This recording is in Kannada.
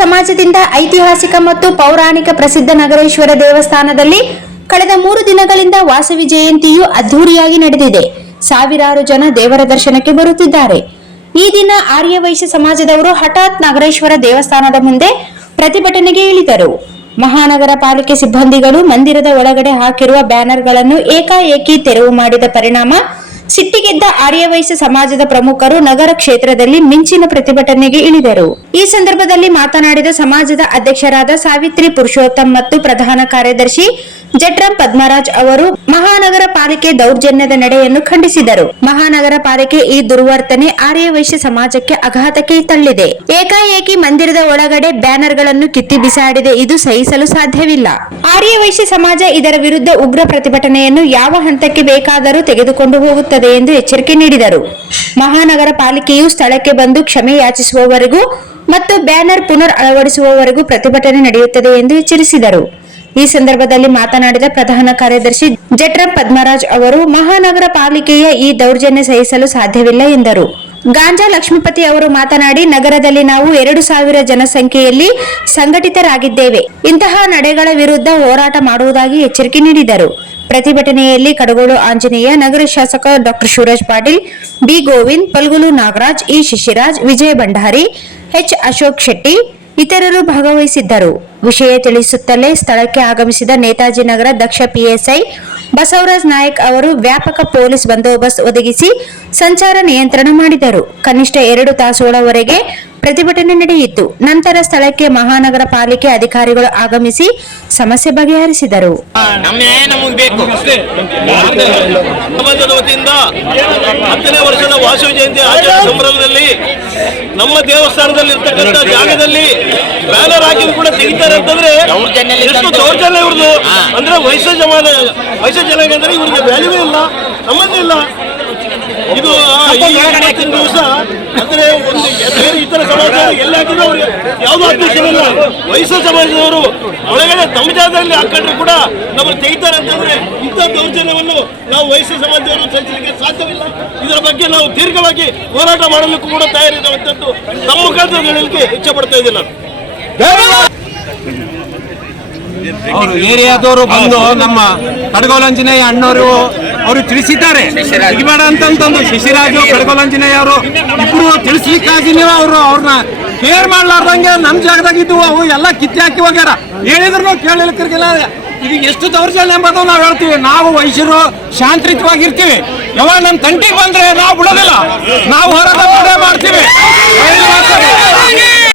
ಸಮಾಜದಿಂದ ಐತಿಹಾಸಿಕ ಮತ್ತು ಪೌರಾಣಿಕ ಪ್ರಸಿದ್ಧ ನಗರೇಶ್ವರ ದೇವಸ್ಥಾನದಲ್ಲಿ ಕಳೆದ 3 ದಿನಗಳಿಂದ ವಾಸವಿ ಜಯಂತಿಯು ಅದ್ದೂರಿಯಾಗಿ ನಡೆದಿದೆ. ಸಾವಿರಾರು ಜನ ದೇವರ ದರ್ಶನಕ್ಕೆ ಬರುತ್ತಿದ್ದಾರೆ. ಈ ದಿನ ಆರ್ಯವೈಶ್ಯ ಸಮಾಜದವರು ಹಠಾತ್ ನಗರೇಶ್ವರ ದೇವಸ್ಥಾನದ ಮುಂದೆ ಪ್ರತಿಭಟನೆಗೆ ಇಳಿದರು. ಮಹಾನಗರ ಪಾಲಿಕೆ ಸಿಬ್ಬಂದಿಗಳು ಮಂದಿರದ ಒಳಗಡೆ ಹಾಕಿರುವ ಬ್ಯಾನರ್ಗಳನ್ನು ಏಕಾಏಕಿ ತೆರವು ಮಾಡಿದ ಪರಿಣಾಮ ಸಿಟ್ಟಿಗೆದ್ದ ಆರ್ಯವೈಶ್ಯ ಸಮಾಜದ ಪ್ರಮುಖರು ನಗರ ಕ್ಷೇತ್ರದಲ್ಲಿ ಮಿಂಚಿನ ಪ್ರತಿಭಟನೆಗೆ ಇಳಿದರು. ಈ ಸಂದರ್ಭದಲ್ಲಿ ಮಾತನಾಡಿದ ಸಮಾಜದ ಅಧ್ಯಕ್ಷರಾದ ಸಾವಿತ್ರಿ ಪುರುಷೋತ್ತಮ್ ಮತ್ತು ಪ್ರಧಾನ ಕಾರ್ಯದರ್ಶಿ ಜಟ್ರಾಂ ಪದ್ಮರಾಜ್ ಅವರು ಮಹಾನಗರ ಪಾಲಿಕೆ ದೌರ್ಜನ್ಯದ ನಡೆಯನ್ನು ಖಂಡಿಸಿದರು. ಮಹಾನಗರ ಪಾಲಿಕೆ ಈ ದುರ್ವರ್ತನೆ ಆರ್ಯವೈಶ್ಯ ಸಮಾಜಕ್ಕೆ ಆಘಾತಕ್ಕೆ ತಳ್ಳಿದೆ. ಏಕಾಏಕಿ ಮಂದಿರದ ಒಳಗಡೆ ಬ್ಯಾನರ್ಗಳನ್ನು ಕಿತ್ತಿ ಬಿಸಾಡಿದೆ. ಇದು ಸಹಿಸಲು ಸಾಧ್ಯವಿಲ್ಲ. ಆರ್ಯವೈಶ್ಯ ಸಮಾಜ ಇದರ ವಿರುದ್ಧ ಉಗ್ರ ಪ್ರತಿಭಟನೆಯನ್ನು ಯಾವ ಹಂತಕ್ಕೆ ಬೇಕಾದರೂ ತೆಗೆದುಕೊಂಡು ಹೋಗುತ್ತದೆ ಎಂದು ಎಚ್ಚರಿಕೆ ನೀಡಿದರು. ಮಹಾನಗರ ಪಾಲಿಕೆಯು ಸ್ಥಳಕ್ಕೆ ಬಂದು ಕ್ಷಮೆ ಯಾಚಿಸುವವರೆಗೂ ಮತ್ತು ಬ್ಯಾನರ್ ಪುನರ್ ಅಳವಡಿಸುವವರೆಗೂ ಪ್ರತಿಭಟನೆ ನಡೆಯುತ್ತದೆ ಎಂದು ಎಚ್ಚರಿಸಿದರು. ಈ ಸಂದರ್ಭದಲ್ಲಿ ಮಾತನಾಡಿದ ಪ್ರಧಾನ ಕಾರ್ಯದರ್ಶಿ ಜಟ್ರಾಂ ಪದ್ಮರಾಜ್ ಅವರು ಮಹಾನಗರ ಪಾಲಿಕೆಯ ಈ ದೌರ್ಜನ್ಯ ಸಹಿಸಲು ಸಾಧ್ಯವಿಲ್ಲ ಎಂದರು. ಗಾಂಜಾ ಲಕ್ಷ್ಮೀಪತಿ ಅವರು ಮಾತನಾಡಿ, ನಗರದಲ್ಲಿ ನಾವು 2,000 ಜನಸಂಖ್ಯೆಯಲ್ಲಿ ಸಂಘಟಿತರಾಗಿದ್ದೇವೆ. ಇಂತಹ ನಡೆಗಳ ವಿರುದ್ಧ ಹೋರಾಟ ಮಾಡುವುದಾಗಿ ಎಚ್ಚರಿಕೆ ನೀಡಿದರು. ಪ್ರತಿಭಟನೆಯಲ್ಲಿ ಕಡಗೋಳು ಆಂಜನೇಯ, ನಗರ ಶಾಸಕ ಡಾ ಶಿವರಾಜ್ ಪಾಟೀಲ್, ಬಿ ಗೋವಿಂದ್, ಪಲ್ಗುಲು ನಾಗರಾಜ್, ಇ ಶಿಶಿರಾಜ್, ವಿಜಯ ಭಂಡಾರಿ, ಎಚ್ ಅಶೋಕ್ ಶೆಟ್ಟಿ ಇತರರು ಭಾಗವಹಿಸಿದ್ದರು. ವಿಷಯ ತಿಳಿಸುತ್ತಲೇ ಸ್ಥಳಕ್ಕೆ ಆಗಮಿಸಿದ ನೇತಾಜಿ ನಗರ ದಕ್ಷ ಪಿಎಸ್ಐ ಬಸವರಾಜ್ ನಾಯಕ್ ಅವರು ವ್ಯಾಪಕ ಪೊಲೀಸ್ ಬಂದೋಬಸ್ತ್ ಒದಗಿಸಿ ಸಂಚಾರ ನಿಯಂತ್ರಣ ಮಾಡಿದರು. ಕನಿಷ್ಠ 2 ತಾಸುಗಳವರೆಗೆ ಪ್ರತಿಭಟನೆ ನಡೆಯಿತು. ನಂತರ ಸ್ಥಳಕ್ಕೆ ಮಹಾನಗರ ಪಾಲಿಕೆ ಅಧಿಕಾರಿಗಳು ಆಗಮಿಸಿ ಸಮಸ್ಯೆ ಬಗೆಹರಿಸಿದರು. ವರ್ಷದ ವಾಸವಿ ಜಯಂತಿ ಆಚರಣೆ ಸಂಭ್ರಮದಲ್ಲಿ ನಮ್ಮ ದೇವಸ್ಥಾನದಲ್ಲಿ ಇರ್ತಕ್ಕಂಥ ಜಾಗದಲ್ಲಿ ಬ್ಯಾನರ್ ಹಾಕಿದ್ರು ಕೂಡ ತೆಗಿತಾರೆ ಅಂತಂದ್ರೆ ಎಷ್ಟು ದೌರ್ಜನ್ಯ ಇವ್ರದ್ದು. ಅಂದ್ರೆ ವೈಶ್ಯ ಜನಾಂಗ ಅಂದ್ರೆ ಇವ್ರಿಗೆ ವ್ಯಾಲ್ಯೂವೇ ಇಲ್ಲ, ಸಂಬಂಧ ಇಲ್ಲ. ಇದು ದಿವಸ ಅಂದ್ರೆ ಒಂದು ಬೇರೆ ಇತರ ಸಮಾಜ ಎಲ್ಲ ಹಾಕಿದ್ರು ಅವ್ರಿಗೆ ಯಾವ್ದು ಅಧ್ಯಕ್ಷ ಇಲ್ಲ. ವೈಶ್ಯ ಸಮಾಜದವರು ಒಳಗಡೆ ತಮ್ಮ ಜಾಗದಲ್ಲಿ ಹಾಕೊಂಡ್ರು ಕೂಡ ನಮ್ಮನ್ನು ತೆಗಿತಾರೆ ಅಂತಂದ್ರೆ ಇಂಥ ದೌರ್ಜನ್ಯವನ್ನು ನಾವು ವೈಶ್ಯ ಸಮಾಜದವರು ಸಹಿಸಲಿಕ್ಕೆ ಸಾಧ್ಯವಿಲ್ಲ. ಇದರ ಬಗ್ಗೆ ನಾವು ದೀರ್ಘವಾಗಿ ಹೋರಾಟ ಮಾಡಲಿಕ್ಕೂ ಕೂಡ ತಯಾರಿರುವಂತದ್ದು ನಮ್ಮ ಮುಖಾಂತರ ಹೇಳಲಿಕ್ಕೆ ಇಚ್ಛೆ ಪಡ್ತಾ ಇದ್ದೀನಿ. ಅವರು ಏರಿಯಾದವರು ಬಂದು ನಮ್ಮ ಕಡಗೋಲಂಜನೇಯ ಅಣ್ಣವರು ಅವರು ತಿಳಿಸಿದ್ದಾರೆ. ಬೇಡ ಅಂತಂದು ಶಿಶಿರಾಜು ಕಡಗೋಲಂಜನೇಯ ಅವರು ಇಬ್ರು ತಿಳಿಸ್ಲಿಕ್ಕಾಗಿ ನೀವು ಅವ್ರನ್ನ ಕೇರ್ ಮಾಡ್ಲಾರ್ದಂಗೆ ನಮ್ಮ ಜಾಗದಾಗಿದ್ದು ಅವು ಎಲ್ಲ ಕಿತ್ತಿ ಹಾಕಿ ಹೋಗ್ಯಾರ. ಹೇಳಿದ್ರು ಕೇಳಲಿಕ್ಕಿರ್ಗಿಲ್ಲ. ಇದು ಎಷ್ಟು ದೌರ್ಜನ್ಯ ಎಂಬುದು ನಾವು ಹೇಳ್ತೀವಿ. ನಾವು ವೈಶ್ಯರು ಶಾಂತಿಯುತವಾಗಿರ್ತೀವಿ. ಯಾವಾಗ ನಮ್ಮ ತಂಟಿಗೆ ಬಂದ್ರೆ ನಾವು ಬಿಡೋದಿಲ್ಲ. ನಾವು ಹೋರಾಟ